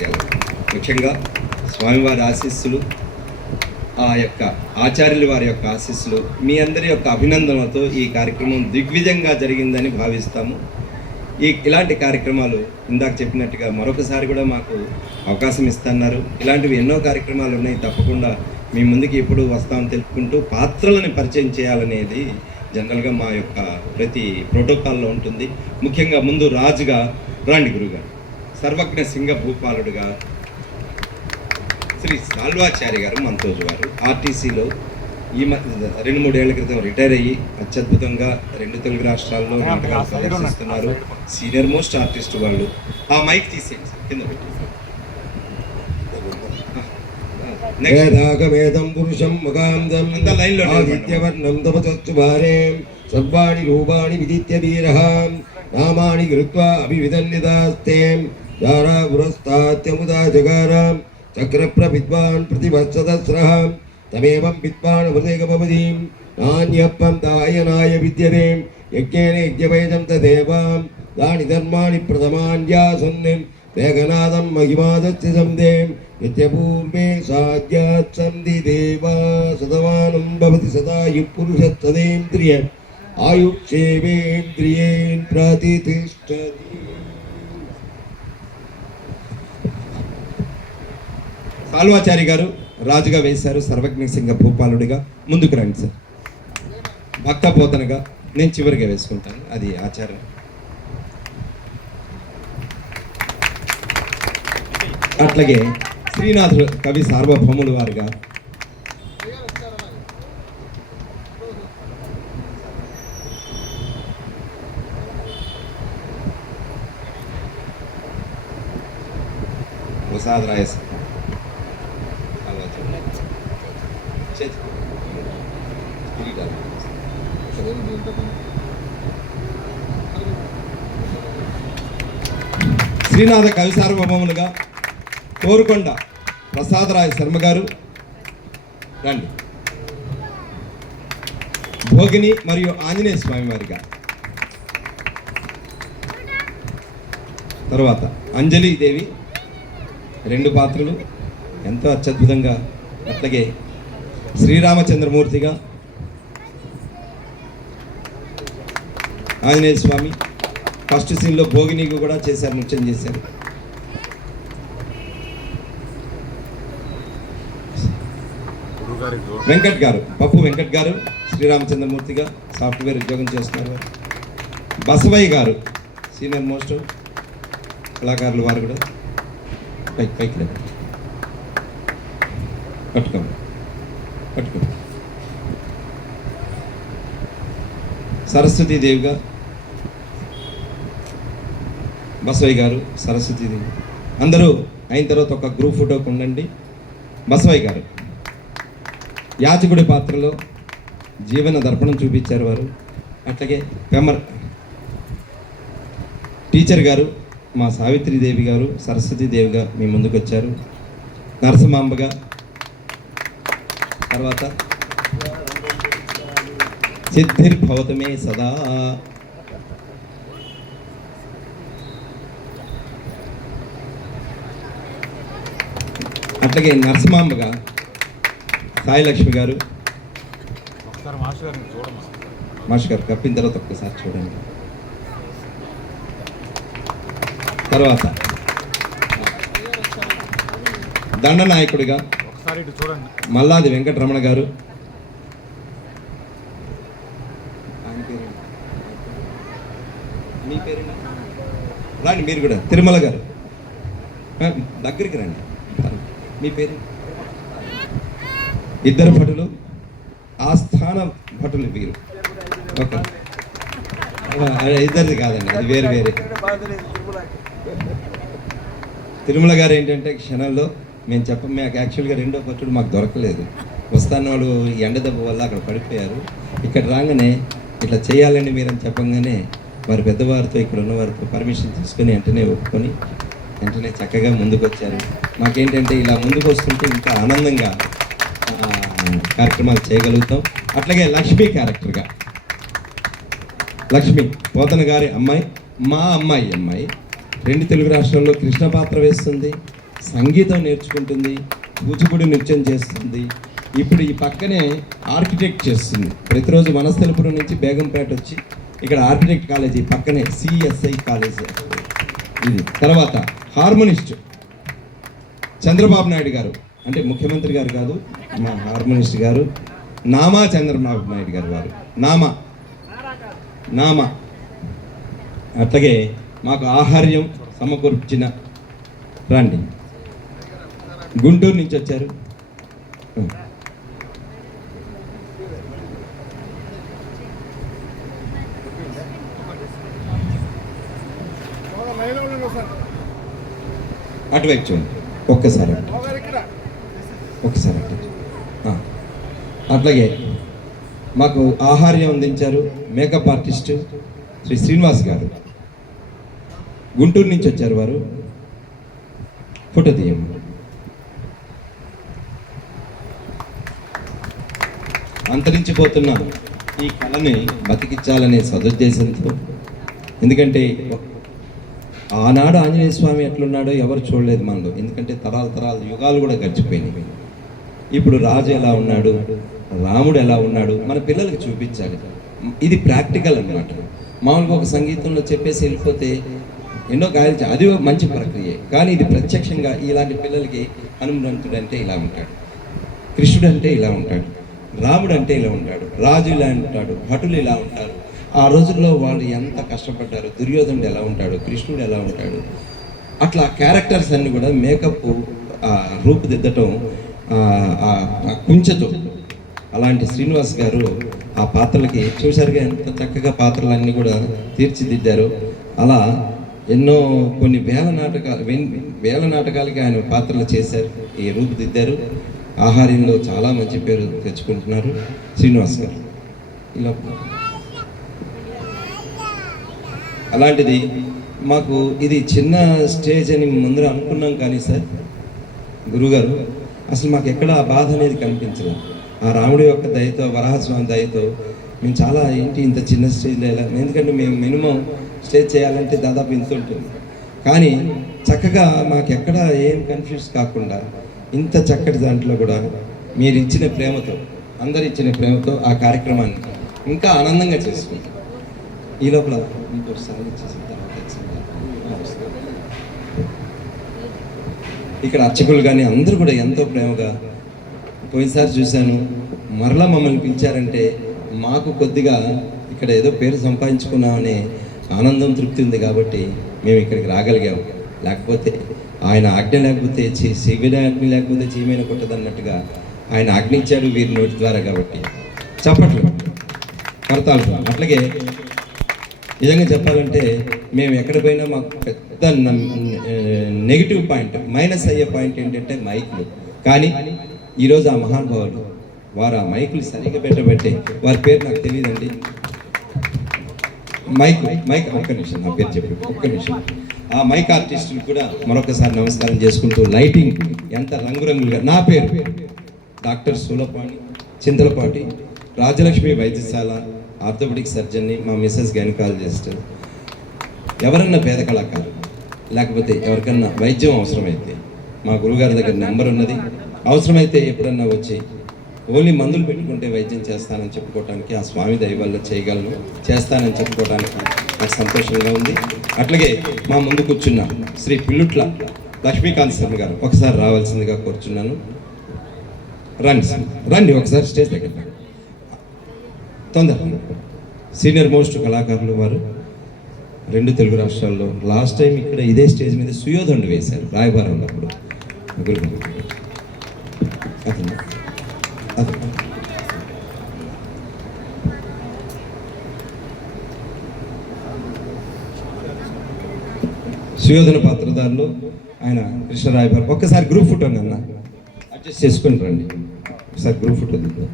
భాగ్యాలు. ముఖ్యంగా స్వామివారి ఆశీస్సులు, ఆ యొక్క ఆచార్యుల వారి యొక్క ఆశీస్సులు, మీ అందరి యొక్క అభినందనలతో ఈ కార్యక్రమం దిగ్విజయంగా జరిగిందని భావిస్తాము. ఇలాంటి కార్యక్రమాలు ఇందాక చెప్పినట్టుగా మరొకసారి కూడా మాకు అవకాశం ఇస్తున్నారు. ఇలాంటివి ఎన్నో కార్యక్రమాలు ఉన్నాయి, తప్పకుండా మీ ముందుకి ఎప్పుడు వస్తామని తెలుపుకుంటూ పాత్రలను పరిచయం చేయాలనేది జనరల్గా మా యొక్క ప్రతి ప్రోటోకాల్లో ఉంటుంది. ముఖ్యంగా ముందు రాజుగా రాండి గురుగారు, సర్వజ్ఞ సింగ భూపాలుడుగా శ్రీ సాల్వాచారి గారు మంతోజు వారు ఆర్టీసీలో ఈ 2-3 ఏళ్ల క్రితం రిటైర్ అయ్యి అత్యద్భుతంగా 2 తెలుగు రాష్ట్రాల్లో నాటకాలు ప్రదర్శిస్తున్నారు. సీనియర్ మోస్ట్ ఆర్టిస్ట్ వాళ్ళు. ఆ మైక్ తీసేయండి, కింద పెట్టి. వేదాగవేదం పురుషం ముఖాందం ఆదిత్యవర్ణం తపచక్షుభారే సర్వాణి రూపాణి విదిత్య వీరః నామాని కృత్వా అభివిదన్యదాస్తే దారా పురస్తాత్యముదా జగార చక్రప్ర విద్వాన్ ప్రతివత్సదస్రః తమేవం విద్వాన్ అమృతేకమవదీం నాణ్యప్పం దాయనాయ విద్యతే యజ్ఞేన యజ్ఞవేదం తదేవాం దాని ధర్మాణి ప్రథమాన్యాసన్నిం వేగనాథం మహిమాదస్య సందేం నిత్యపూర్వే సాధ్యాత్ సంధి దేవా సదవానం భవతి సదాయు పురుషస్తదేంద్రియ ఆయుక్షేవేంద్రియేన్ ప్రతిష్ఠతి. సాల్వాచారి గారు రాజుగా వేశారు, సర్వజ్ఞ సింగ భూపాలుడిగా. ముందుకు రండి సార్. భక్త బోధనగా నేను చివరిగా వేసుకుంటాను, అది ఆచారం. అట్లాగే శ్రీనాథుడు కవి సార్వభౌములు వారుగా ప్రసాద్ రాయ శ్రీనాథ కవి సార్వభౌములుగా కోరుకొండ ప్రసాదరాయ శర్మ గారు రండి. భోగిని మరియు ఆంజనేయ స్వామి వారిగా, తర్వాత అంజలి దేవి 2 పాత్రలు ఎంతో అత్యద్భుతంగా. అట్లాగే శ్రీరామచంద్రమూర్తిగా ఆంజనేయ స్వామి ఫస్ట్ సీన్లో భోగినికి కూడా చేశారు, నృత్యం చేశారు. వెంకట్ గారు, పప్పు వెంకట్ గారు శ్రీరామచంద్రమూర్తిగా సాఫ్ట్వేర్ ఉద్యోగం చేస్తున్నారు. బసవయ్య గారు సీనియర్ మోస్ట్ కళాకారులు వారు కూడా. పైకి పట్టుకోండి. సరస్వతీదేవిగా బసవయ్య గారు, సరస్వతీదేవి. అందరూ అయిన తర్వాత ఒక గ్రూప్ ఫోటోకి ఉండండి. బసవయ్య గారు యాచకుడి పాత్రలో జీవన దర్పణం చూపించారు వారు. అట్లాగే టీచర్ గారు మా సావిత్రీదేవి గారు సరస్వతీదేవిగా మీ ముందుకు వచ్చారు. నరసింహాంబగా, తర్వాత సిద్ధిర్భవతమే సదా. అట్లాగే నరసింహాంబగా సాయిలక్ష్మి గారు. మాస్టర్ గారు కప్పిన తర్వాత ఒక్కసారి చూడండి. తర్వాత దండనాయకుడిగా మల్లాది వెంకటరమణ గారు. మీ పేరు రండి, మీరు కూడా. తిరుమల గారు దగ్గరికి రండి. మీ పేరు? 2 భటులు, ఆస్థాన భటులు వీరు. ఓకే, ఇద్దరిది కాదండి, అది వేరే. తిరుమల గారు ఏంటంటే క్షణంలో మాకు యాక్చువల్గా 2వ భటుడు మాకు దొరకలేదు. వస్తాను వాళ్ళు ఎండ దెబ్బ వల్ల అక్కడ పడిపోయారు. ఇక్కడ రాగానే ఇట్లా చేయాలండి మీరని చెప్పంగానే వారి పెద్దవారితో ఇక్కడ ఉన్నవారితో పర్మిషన్ తీసుకొని వెంటనే ఒప్పుకొని వెంటనే చక్కగా ముందుకు వచ్చారు. మాకేంటంటే ఇలా ముందుకు వస్తుంటే ఇంకా ఆనందంగా కార్యక్రమాలు చేయగలుగుతాం. అట్లాగే లక్ష్మి క్యారెక్టర్గా, లక్ష్మి పోతన గారి అమ్మాయి, మా అమ్మాయి 2 తెలుగు రాష్ట్రాల్లో కృష్ణ పాత్ర వేస్తుంది. సంగీతం నేర్చుకుంటుంది, కూచిపూడి నృత్యం చేస్తుంది. ఇప్పుడు ఈ పక్కనే ఆర్కిటెక్ట్ చేస్తుంది. ప్రతిరోజు వనస్థలపురం నుంచి బేగంపేట వచ్చి ఇక్కడ ఆర్కిటెక్ట్ కాలేజీ పక్కనే సిఎస్ఐ కాలేజ్ ఇది. తర్వాత హార్మోనిస్ట్ చంద్రబాబు నాయుడు గారు, అంటే ముఖ్యమంత్రి గారు కాదు, మా హార్మోనిస్ట్ గారు నామా చంద్రబాబు నాయుడు గారు వారు నామా. అట్లాగే మాకు ఆహార్యం సమకూర్చిన రండి, గుంటూరు నుంచి వచ్చారు. అటువైపు చూడండి ఒక్కసారి. అట్లాగే మాకు ఆహార్యం అందించారు మేకప్ ఆర్టిస్ట్ శ్రీ శ్రీనివాస్ గారు, గుంటూరు నుంచి వచ్చారు వారు. ఫోటో తీయం. అంతరించిపోతున్న ఈ కళని బతికించాలనే సదుద్దేశంతో, ఎందుకంటే ఆనాడు ఆంజనేయ స్వామి ఎట్లున్నాడో ఎవరు చూడలేదు మనలో, ఎందుకంటే తరాల యుగాలు కూడా గడిచిపోయినాయి. ఇప్పుడు రాజు ఎలా ఉన్నాడు, రాముడు ఎలా ఉన్నాడు మన పిల్లలకు చూపించాలి. ఇది ప్రాక్టికల్ అన్నమాట. మామూలుగా ఒక సంగీతంలో చెప్పేసి వెళ్ళిపోతే ఎన్నో గాయాలు, అది మంచి ప్రక్రియ. కానీ ఇది ప్రత్యక్షంగా ఇలాంటి పిల్లలకి హనుమంతుడు అంటే ఇలా ఉంటాడు, కృష్ణుడు అంటే ఇలా ఉంటాడు, రాముడు అంటే ఇలా ఉంటాడు, రాజు ఇలా ఉంటాడు, భటులు ఇలా ఉంటారు. ఆ రోజుల్లో వాళ్ళు ఎంత కష్టపడ్డారు, దుర్యోధనుడు ఎలా ఉంటాడు, కృష్ణుడు ఎలా ఉంటాడు, అట్లా క్యారెక్టర్స్ అన్ని కూడా మేకప్ రూపుదిద్దటం కుంచెతో. అలాంటి శ్రీనివాస్ గారు ఆ పాత్రలకి చూసారుగా ఎంత చక్కగా పాత్రలన్నీ కూడా తీర్చిదిద్దారు. అలా ఎన్నో కొన్ని వేల నాటకాలకి ఆయన పాత్రలు చేశారు, ఈ రూపుదిద్దారు. ఆహార్యంలో చాలా మంచి పేరు తెచ్చుకుంటున్నారు శ్రీనివాస్ గారు. ఇలా అలాంటిది మాకు ఇది చిన్న స్టేజ్ అని ముందర అనుకున్నాం, కానీ సార్ గురుగారు అసలు మాకు ఎక్కడ ఆ బాధ అనేది కనిపించలేదు. ఆ రాముడి యొక్క దయతో, వరాహస్వామి దయతో మేము చాలా ఇంత చిన్న స్టేజ్లో ఎలా, ఎందుకంటే మేము మినిమం స్టేజ్ చేయాలంటే దాదాపు ఇంత ఉంటుంది. కానీ చక్కగా మాకు ఎక్కడ ఏం కన్ఫ్యూజ్ కాకుండా ఇంత చక్కటి దాంట్లో కూడా మీరు ఇచ్చిన ప్రేమతో, అందరు ఇచ్చిన ప్రేమతో ఆ కార్యక్రమాన్ని ఇంకా ఆనందంగా చేసుకుంటాం. ఈ లోపల ఇంకోసారి ఇక్కడ అర్చకులు కానీ అందరూ కూడా ఎంతో ప్రేమగా, పోయినసారి చూశాను, మరలా మమ్మల్ని పిలిచారంటే మాకు కొద్దిగా ఇక్కడ ఏదో పేరు సంపాదించుకున్నామనే ఆనందం, తృప్తి ఉంది కాబట్టి మేము ఇక్కడికి రాగలిగాము. లేకపోతే ఆయన ఆజ్ఞ లేకపోతే శివుని ఆజ్ఞ లేకపోతే చీమైన కొట్టదన్నట్టుగా ఆయన ఆజ్ఞ ఇచ్చాడు వీరి నోటి ద్వారా. కాబట్టి చప్పట్లు కడతాలు. అట్లాగే నిజంగా చెప్పాలంటే మేము ఎక్కడ పోయినా మాకు పెద్ద నెగిటివ్ పాయింట్, మైనస్ అయ్యే పాయింట్ ఏంటంటే మైకులు. కానీ ఈరోజు ఆ మహానుభావులు వారు ఆ మైకులు సరిగ్గా పెట్టబట్టే, వారి పేరు నాకు తెలియదండి, మైక్ ఒక్క నిమిషం, నా పేరు చెప్పి ఒక్క నిమిషం. ఆ మైక్ ఆర్టిస్టులు కూడా మరొకసారి నమస్కారం చేసుకుంటూ, లైటింగ్ ఎంత రంగురంగులుగా. నా పేరు డాక్టర్ సూలపాణి చింతలపాటి, రాజలక్ష్మి వైద్యశాల ఆర్థోపెడిక్ సర్జన్ని, మా మిస్సెస్ గైనకాలజిస్ట్. ఎవరన్నా పేద కళాకారులు లేకపోతే ఎవరికన్నా వైద్యం అవసరమైతే మా గురుగారి దగ్గర నెంబర్ ఉన్నది. అవసరమైతే ఎప్పుడన్నా వచ్చి ఓన్లీ మందులు పెట్టుకుంటే వైద్యం చేస్తానని చెప్పుకోవడానికి, ఆ స్వామి దయ వల్ల చేయగలను, చేస్తానని చెప్పుకోవడానికి నాకు సంతోషంగా ఉంది. అట్లాగే మా ముందు కూర్చున్న శ్రీ పిల్లుట్ల లక్ష్మీకాంత్ శర్మ గారు ఒకసారి రావాల్సిందిగా కోరుచున్నాను. రండి ఒకసారి స్టేజ్ దగ్గర. తొందర సీనియర్ మోస్ట్ కళాకారులు వారు, 2 తెలుగు రాష్ట్రాల్లో. లాస్ట్ టైం ఇక్కడ ఇదే స్టేజ్ మీద సుయోధనుడు వేశారు రాయబారం ఉన్నప్పుడు. సుయోధన పాత్రధారులు ఆయన కృష్ణరాయబారం. ఒక్కసారి గ్రూప్ ఫోటో అన్న అడ్జస్ట్ చేసుకొని రండి, ఒకసారి గ్రూప్ ఫోటో దిద్దాం.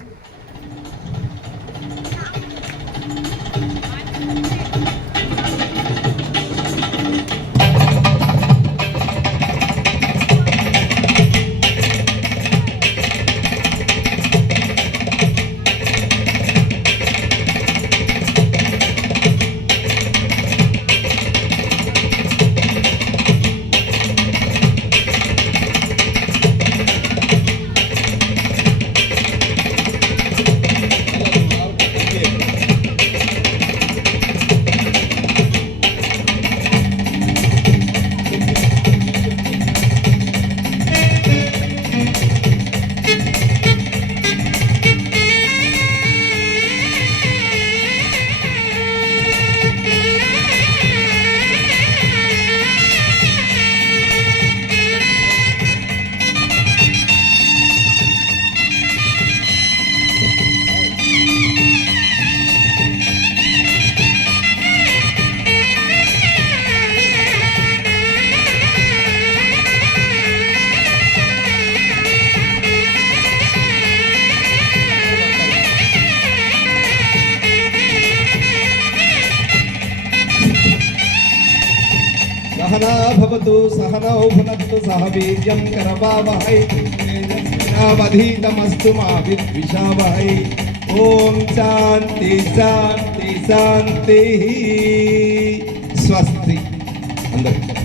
భవతు సహనౌ భునత్తు సహ వీర్యం కరవావహై తేజస్వినావధీతమస్తు మా విద్విషావహై. ఓం శాంతి శాంతి శాంతి. స్వస్తి అందరికీ.